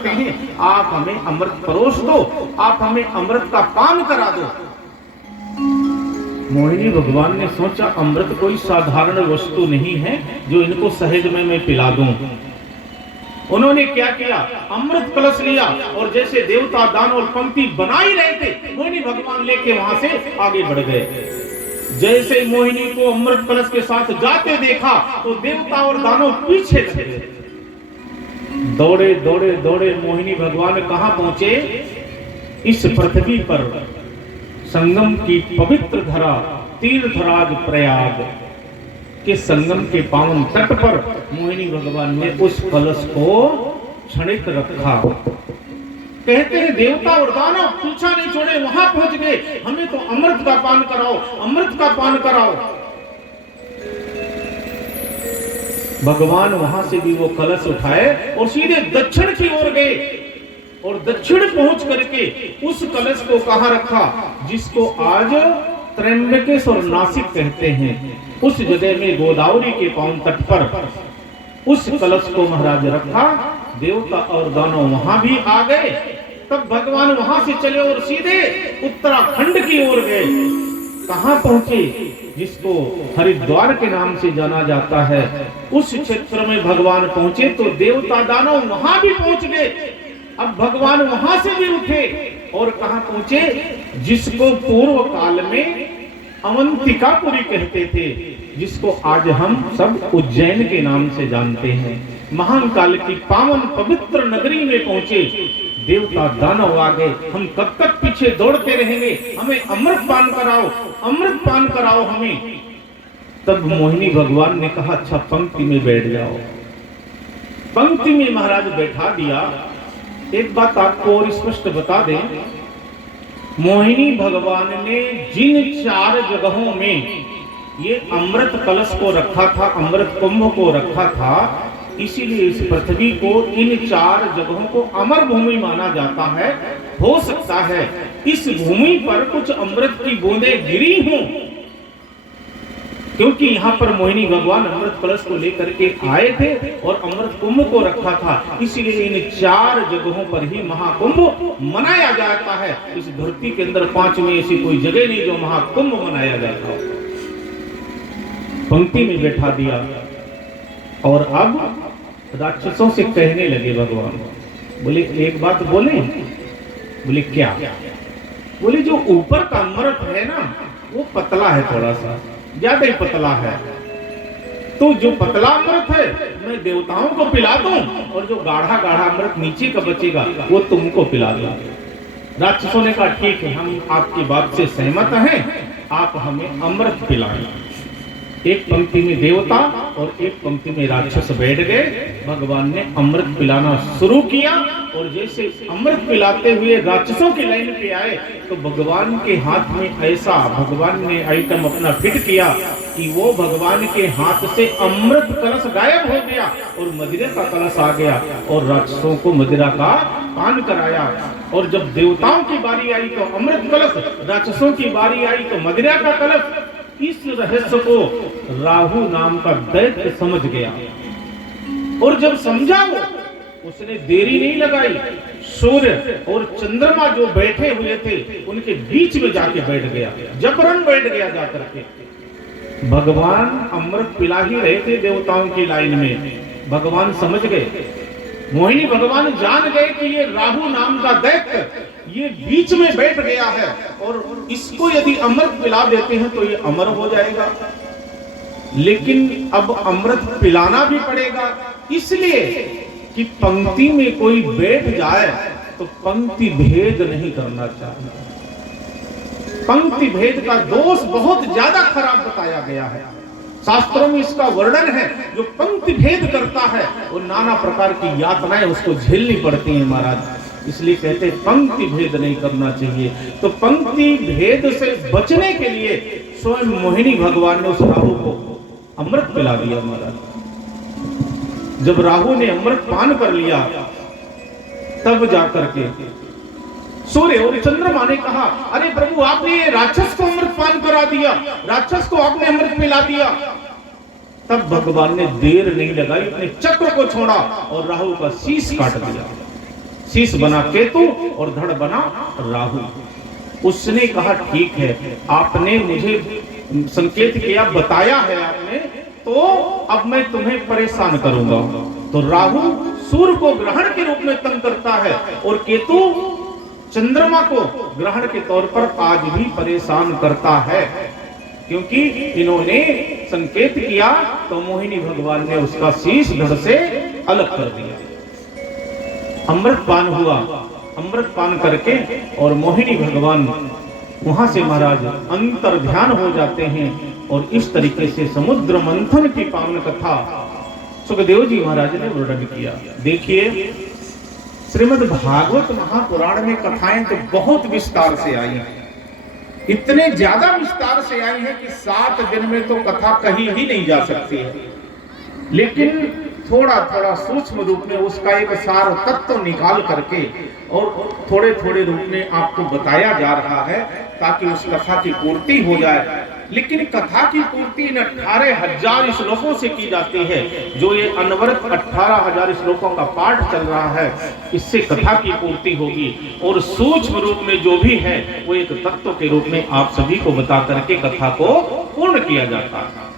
जाते हैं, आप हमें अमृत परोस दो, आप हमें अमृत का पान करा दो। मोहिनी भगवान ने सोचा अमृत कोई साधारण वस्तु नहीं है जो इनको सहज में मैं पिला दूं। उन्होंने क्या किया, अमृत कलश लिया और जैसे देवता दानव पंक्ति बना ही रहे थे, मोहिनी भगवान लेके वहां से आगे बढ़ गए। जैसे मोहिनी को अमृत कलश के साथ जाते देखा तो देवता और दानव पीछे चले। दौड़े दौड़े दौड़े मोहिनी भगवान कहां पहुंचे, इस पृथ्वी पर संगम की पवित्र धरा तीर्थराज प्रयाग के संगम के पावन तट पर मोहिनी भगवान ने उस कलश को क्षणिक रखा। कहते हैं देवता और दानव पीछा नहीं छोड़े, वहां पहुंच गए, हमें तो अमृत का पान कराओ, अमृत का पान कराओ। भगवान वहां से भी वो कलश उठाए और सीधे दक्षिण की ओर गए और दक्षिण पहुंच करके उस कलश को कहां रखा, जिसको आज त्र्यंबकेश्वर नासिक कहते हैं, उस जगह में गोदावरी के पावन तट पर उस कलश को महाराज रखा। देवता और दानव वहां भी आ गए। तब भगवान वहां से चले और सीधे उत्तराखंड की ओर गए। कहां पहुंचे, जिसको हरिद्वार के नाम से जाना जाता है, उस क्षेत्र में भगवान पहुंचे तो देवता दानव वहां भी पहुंच गए। अब भगवान वहां से भी उठे और कहां पहुंचे, जिसको पूर्व काल में अवंतिकापुरी कहते थे, जिसको आज हम सब उज्जैन के नाम से जानते हैं। महान काल की पावन पवित्र नगरी में पहुंचे। देवता दानव आ गए, हम कब तक पीछे दौड़ते रहेंगे, हमें अमृत पान कराओ, अमृत पान कराओ हमें। तब मोहिनी भगवान ने कहा अच्छा पंक्ति में बैठ जाओ। पंक्ति में महाराज बैठा दिया। एक बात आपको और स्पष्ट बता दें, मोहिनी भगवान ने जिन 4 जगहों में ये अमृत कलश को रखा था, अमृत कुंभ को रखा था, इसीलिए इस पृथ्वी को इन 4 जगहों को अमर भूमि माना जाता है। हो सकता है इस भूमि पर कुछ अमृत की बूंदें गिरी हों, क्योंकि यहाँ पर मोहिनी भगवान अमृत कलश को लेकर के आए थे और अमृत कुंभ को रखा था, इसीलिए इन 4 जगहों पर ही महाकुंभ मनाया जाता है। इस धरती के अंदर 5 में ऐसी कोई जगह नहीं जो महाकुंभ मनाया जाता हो। पंक्ति में बैठा दिया और अब राक्षसों से कहने लगे भगवान। बोले एक बात बोले, बोले क्या? बोले जो ऊपर का अमृत है ना वो पतला है, थोड़ा सा ज्यादा ही पतला है, तो जो पतला अमृत है मैं देवताओं को पिला दूं और जो गाढ़ा गाढ़ा अमृत नीचे का बचेगा वो तुमको पिला दूं। राक्षसों ने कहा ठीक है, हम आपकी बात से सहमत हैं, आप हमें अमृत पिलाएं। एक पंक्ति में देवता और एक पंक्ति में राक्षस बैठ गए। भगवान ने अमृत पिलाना शुरू किया और जैसे अमृत पिलाते हुए राक्षसों की लाइन पे आए तो भगवान के हाथ में ऐसा भगवान ने आइटम अपना फिट किया कि वो भगवान के हाथ से अमृत कलश गायब हो गया और मदिरा का कलश आ गया और राक्षसों को मदिरा का पान कराया। और जब देवताओं की बारी आई तो अमृत कलश, राक्षसों की बारी आई तो मदिरा का कलश। इस रहस्य को राहु नाम का दैत्य समझ गया और जब समझा वो उसने देरी नहीं लगाई, सूर्य और चंद्रमा जो बैठे हुए थे उनके बीच में जाके बैठ गया, जबरन बैठ गया जाकर के। भगवान अमृत पिला ही रहे थे देवताओं की लाइन में, भगवान समझ गए, मोहिनी भगवान जान गए कि ये राहु नाम का दैत्य ये बीच में बैठ गया है और इसको यदि अमृत पिला देते हैं तो ये अमर हो जाएगा, लेकिन अब अमृत पिलाना भी पड़ेगा, इसलिए कि पंक्ति में कोई बैठ जाए तो पंक्ति भेद नहीं करना चाहिए। पंक्ति भेद का दोष बहुत ज्यादा खराब बताया गया है, शास्त्रों में इसका वर्णन है। जो पंक्ति भेद करता है वो नाना प्रकार की यातनाएं उसको झेलनी पड़ती हैं महाराज, इसलिए कहते हैं पंक्ति भेद नहीं करना चाहिए। तो पंक्ति भेद से बचने के लिए स्वयं मोहिनी भगवान ने उस राहु को अमृत पिला दिया महाराज। जब राहु ने अमृत पान कर लिया तब जाकर के सूर्य और चंद्रमा ने कहा अरे प्रभु आपने राक्षस को अमृत पान करा दिया, राक्षस को आपने अमृत पिला दिया। तब भगवान ने देर नहीं लगाई, अपने चक्र को छोड़ा और राहु का शीश काट दिया। शीश बना केतु और धड़ बना राहु। उसने कहा ठीक है, आपने मुझे संकेत किया, बताया है आपने, तो अब मैं तुम्हें परेशान करूंगा। तो राहु सूर्य को ग्रहण के रूप में तंग करता है और केतु चंद्रमा को ग्रहण के तौर पर आज भी परेशान करता है, क्योंकि इन्होंने संकेत किया तो मोहिनी भगवान ने उसका शीश धड़ से अलग कर दिया। अमृत पान हुआ, अमृत पान करके और मोहिनी भगवान वहां से महाराज अंतर ध्यान हो जाते हैं और इस तरीके से समुद्र मंथन की पावन कथा सुखदेव जी महाराज ने वर्णन किया। देखिए श्रीमद् भागवत महापुराण में कथाएं तो बहुत विस्तार से आई हैं, इतने ज्यादा विस्तार से आई हैं कि 7 दिन में तो कथा कही ही नहीं जा सकती है, लेकिन थोड़ा थोड़ा सूक्ष्म रूप में उसका एक सार तत्व निकाल करके और थोड़े थोड़े रूप में आपको बताया जा रहा है ताकि उस कथा की पूर्ति हो जाए। लेकिन कथा की पूर्ति इन 18,000 श्लोकों से की जाती है। जो ये अनवरत 18,000 श्लोकों का पाठ चल रहा है, इससे कथा की पूर्ति होगी और सूक्ष्म रूप में जो भी है वो एक तत्व के रूप में आप सभी को बता करके कथा को पूर्ण किया जाता है।